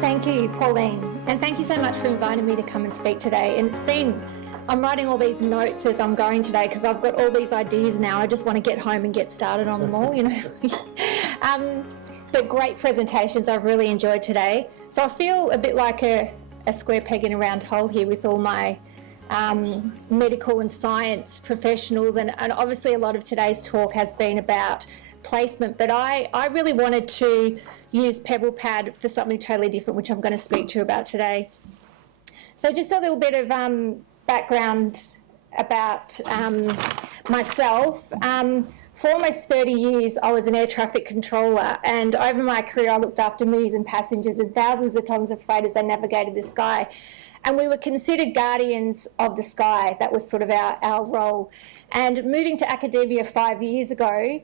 Thank you, Pauline, and thank you so much for inviting me to come and speak today. And I'm writing all these notes as I'm going today because I've got all these ideas now. I just want to get home and get started on them all, you know. But great presentations, I've really enjoyed today. So I feel a bit like a square peg in a round hole here with all my medical and science professionals, and obviously a lot of today's talk has been about placement, but I really wanted to use PebblePad for something totally different, which I'm going to speak to you about today. So just a little bit of background about myself. For almost 30 years, I was an air traffic controller, and over my career, I looked after millions of passengers and thousands of tons of freight as they navigated the sky. And we were considered guardians of the sky. That was sort of our role. And moving to academia 5 years ago,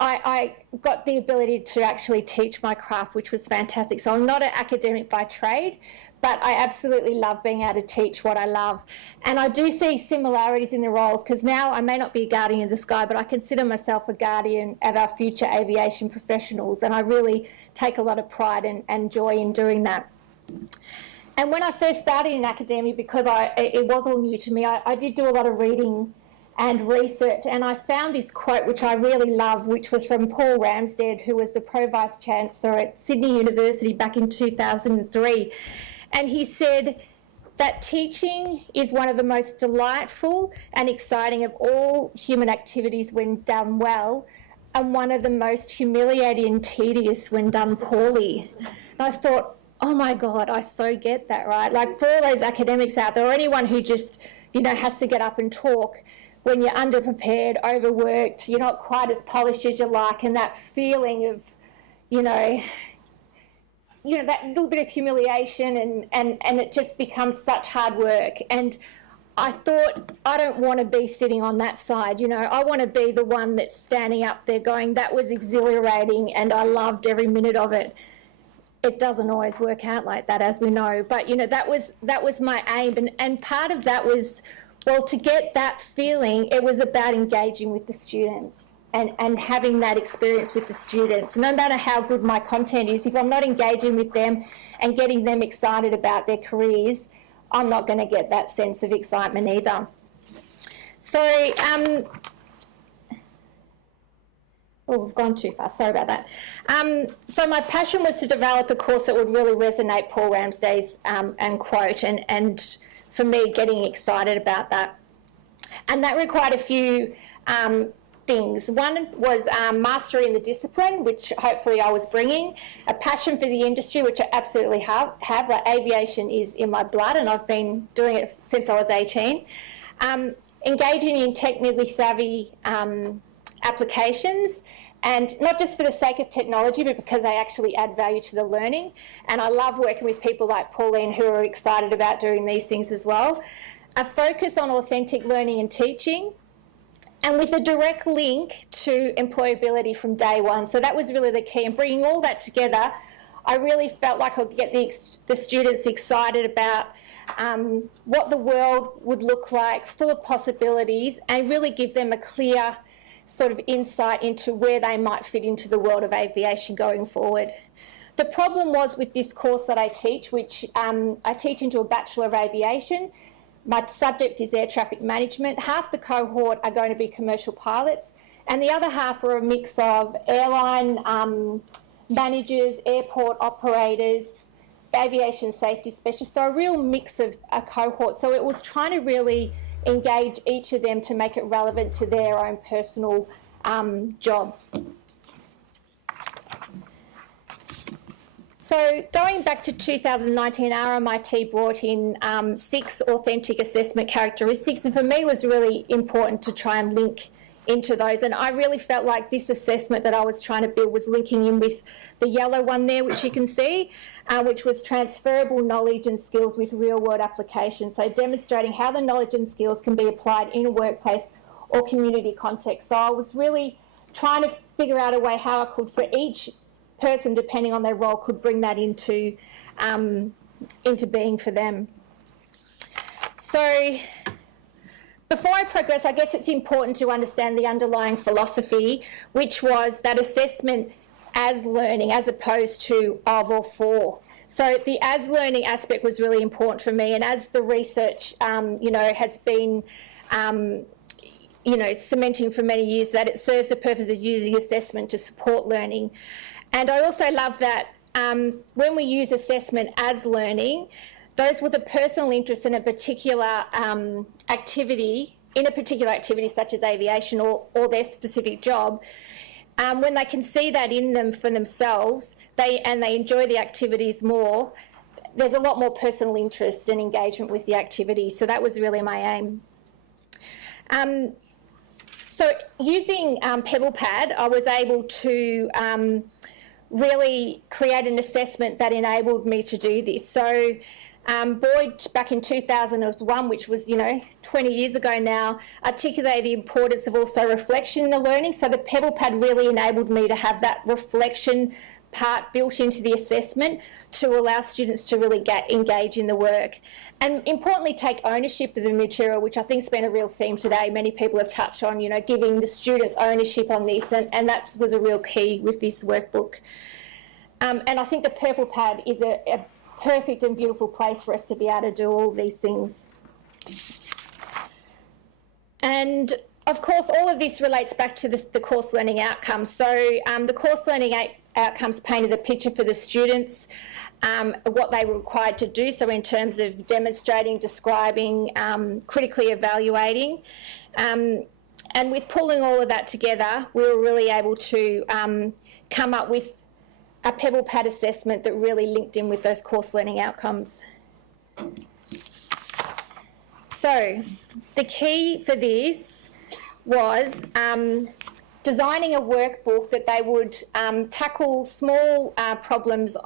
I got the ability to actually teach my craft, which was fantastic. So I'm not an academic by trade, but I absolutely love being able to teach what I love. And I do see similarities in the roles, because now I may not be a guardian of the sky, but I consider myself a guardian of our future aviation professionals. And I really take a lot of pride and joy in doing that. And when I first started in academia, because it was all new to me, I did do a lot of reading and research, and I found this quote which I really love, which was from Paul Ramsden, who was the Pro-Vice Chancellor at Sydney University back in 2003. And he said that teaching is one of the most delightful and exciting of all human activities when done well, and one of the most humiliating and tedious when done poorly. And I thought, oh my God, I so get that, right? Like, for all those academics out there, or anyone who just, you know, has to get up and talk, when you're underprepared, overworked, you're not quite as polished as you like, and that feeling of, you know, that little bit of humiliation, and it just becomes such hard work. And I thought, I don't want to be sitting on that side, you know. I want to be the one that's standing up there going, that was exhilarating and I loved every minute of it. It doesn't always work out like that, as we know, but, you know, that was my aim. And part of that was, well, to get that feeling, it was about engaging with the students and having that experience with the students. No matter how good my content is, if I'm not engaging with them and getting them excited about their careers, I'm not going to get that sense of excitement either. So, oh, we've gone too far, sorry about that. So my passion was to develop a course that would really resonate Paul Ramsday's and quote, and for me, getting excited about that. And that required a few things. One was mastery in the discipline, which hopefully I was bringing, a passion for the industry, which I absolutely have. Like, aviation is in my blood, and I've been doing it since I was 18. Engaging in technically savvy applications, and not just for the sake of technology, but because they actually add value to the learning. And I love working with people like Pauline, who are excited about doing these things as well. A focus on authentic learning and teaching, and with a direct link to employability from day one. So that was really the key. And bringing all that together, I really felt like I could get the students excited about what the world would look like, full of possibilities, and really give them a clear sort of insight into where they might fit into the world of aviation going forward. The problem was with this course that I teach, which I teach into a Bachelor of Aviation. My subject is air traffic management. Half the cohort are going to be commercial pilots, and the other half are a mix of airline managers, airport operators, aviation safety specialists, so a real mix of a cohort. So it was trying to really engage each of them to make it relevant to their own personal job. So going back to 2019, RMIT brought in 6 authentic assessment characteristics, and for me it was really important to try and link into those. And I really felt like this assessment that I was trying to build was linking in with the yellow one there, which you can see, which was transferable knowledge and skills with real-world application. So demonstrating how the knowledge and skills can be applied in a workplace or community context. So I was really trying to figure out a way how I could, for each person, depending on their role, could bring that into being for them. So before I progress, I guess it's important to understand the underlying philosophy, which was that assessment as learning as opposed to of or for. So the as learning aspect was really important for me, and as the research, has been, cementing for many years that it serves the purpose of using assessment to support learning. And I also love that when we use assessment as learning, those with a personal interest in a particular activity, such as aviation or their specific job, when they can see that in them for themselves, they enjoy the activities more, there's a lot more personal interest and engagement with the activity. So that was really my aim. So using PebblePad, I was able to really create an assessment that enabled me to do this. So Boyd, back in 2001, which was, 20 years ago now, articulated the importance of also reflection in the learning. So the PebblePad really enabled me to have that reflection part built into the assessment to allow students to really engage in the work. And importantly, take ownership of the material, which I think has been a real theme today. Many people have touched on, giving the students ownership on this, and that was a real key with this workbook. And I think the PebblePad is a perfect and beautiful place for us to be able to do all these things. And of course, all of this relates back to the course learning outcomes. So the course learning outcomes painted the picture for the students, what they were required to do, so in terms of demonstrating, describing, critically evaluating. And with pulling all of that together, we were really able to come up with a PebblePad assessment that really linked in with those course learning outcomes. So the key for this was designing a workbook that they would tackle small problems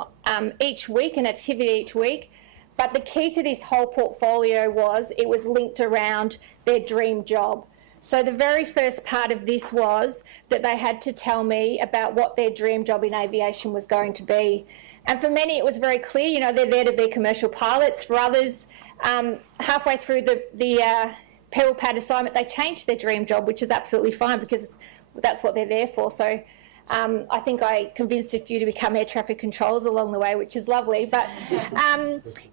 each week, an activity each week. But the key to this whole portfolio was it was linked around their dream job. So the very first part of this was that they had to tell me about what their dream job in aviation was going to be. And for many, it was very clear, they're there to be commercial pilots. For others, halfway through the PebblePad assignment, they changed their dream job, which is absolutely fine because that's what they're there for. So I think I convinced a few to become air traffic controllers along the way, which is lovely. But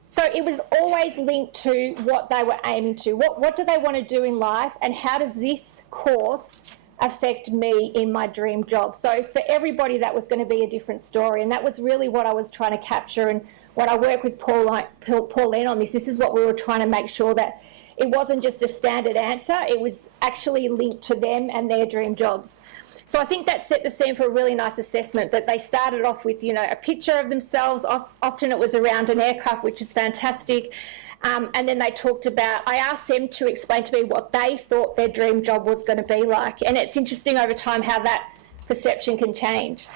so it was always linked to what they were aiming to. What do they want to do in life, and how does this course affect me in my dream job? So for everybody, that was going to be a different story, and that was really what I was trying to capture. And when I worked with Pauline on this is what we were trying to make sure that it wasn't just a standard answer, it was actually linked to them and their dream jobs. So I think that set the scene for a really nice assessment, that they started off with, a picture of themselves. Often it was around an aircraft, which is fantastic. And then they talked about, I asked them to explain to me what they thought their dream job was going to be like. And it's interesting over time how that perception can change.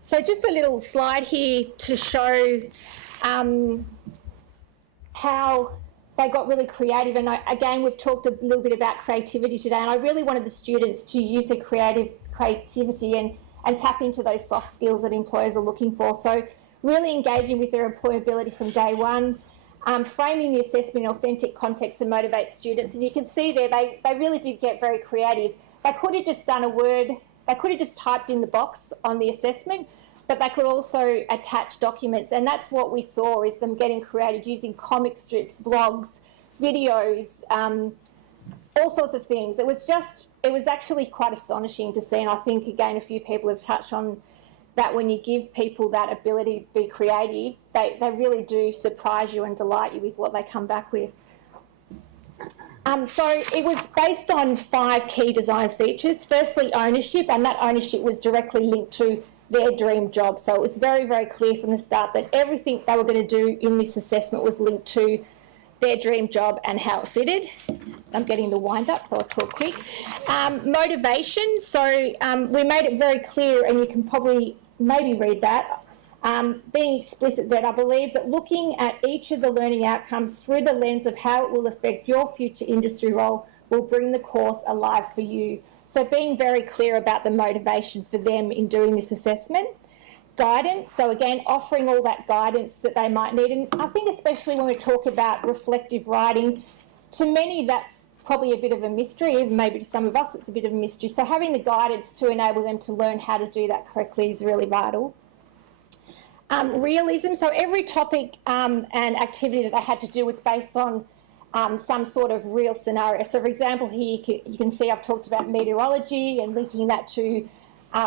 So just a little slide here to show how they got really creative. And again, we've talked a little bit about creativity today, and I really wanted the students to use their creativity and tap into those soft skills that employers are looking for. So really engaging with their employability from day one, framing the assessment in authentic context to motivate students. And you can see there, they really did get very creative. They could have just done a word, they could have just typed in the box on the assessment, but they could also attach documents. And that's what we saw, is them getting creative, using comic strips, blogs, videos, all sorts of things. It was actually quite astonishing to see. And I think, again, a few people have touched on that when you give people that ability to be creative, they really do surprise you and delight you with what they come back with. So it was based on 5 key design features. Firstly, ownership, and that ownership was directly linked to their dream job. So it was very, very clear from the start that everything they were going to do in this assessment was linked to their dream job and how it fitted. I'm getting the wind up, so I'll talk quick. Motivation, so we made it very clear, and you can probably maybe read that, being explicit that I believe that looking at each of the learning outcomes through the lens of how it will affect your future industry role will bring the course alive for you. So being very clear about the motivation for them in doing this assessment. Guidance, so again, offering all that guidance that they might need. And I think especially when we talk about reflective writing, to many that's probably a bit of a mystery, even maybe to some of us it's a bit of a mystery. So having the guidance to enable them to learn how to do that correctly is really vital. Realism, so every topic and activity that they had to do was based on some sort of real scenario. So for example, here you can see I've talked about meteorology and linking that to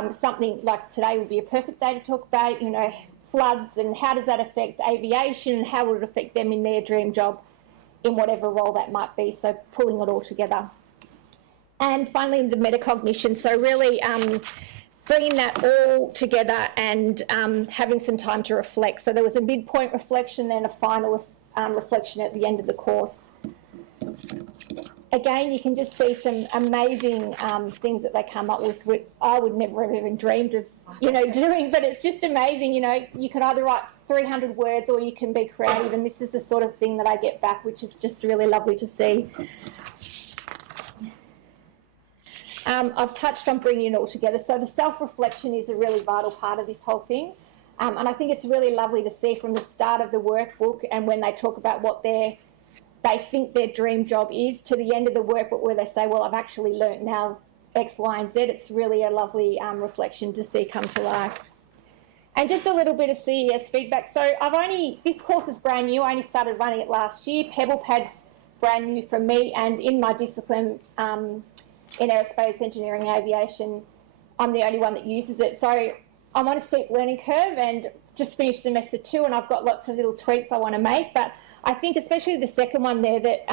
something like today would be a perfect day to talk about, you know, floods and how does that affect aviation and how would it affect them in their dream job in whatever role that might be, so pulling it all together. And finally, the metacognition, so really bringing that all together and having some time to reflect. So there was a midpoint reflection, then a final reflection at the end of the course. Again, you can just see some amazing things that they come up with, which I would never have even dreamed of, you know, doing, but it's just amazing. You know, you could either write 300 words or you can be creative, and this is the sort of thing that I get back, which is just really lovely to see. I've touched on bringing it all together. So the self-reflection is a really vital part of this whole thing. And I think it's really lovely to see from the start of the workbook and when they talk about what they think their dream job is to the end of the workbook where they say, well, I've actually learnt now X, Y, and Z. It's really a lovely reflection to see come to life. And just a little bit of CES feedback. So this course is brand new. I only started running it last year. PebblePad's brand new from me, and in my discipline, in aerospace engineering aviation, I'm the only one that uses it. So I'm on a steep learning curve and just finished semester 2, and I've got lots of little tweaks I want to make. But I think especially the second one there, that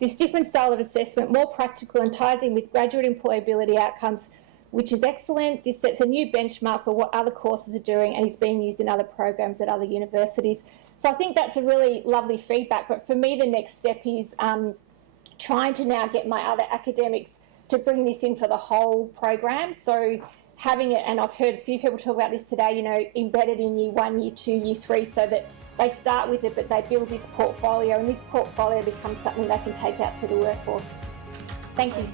this different style of assessment, more practical and ties in with graduate employability outcomes, which is excellent. This sets a new benchmark for what other courses are doing and is being used in other programs at other universities. So I think that's a really lovely feedback. But for me, the next step is trying to now get my other academics to bring this in for the whole program. So having it, and I've heard a few people talk about this today, you know, embedded in year 1, year 2, year 3, so that they start with it, but they build this portfolio, and this portfolio becomes something they can take out to the workforce. Thank you.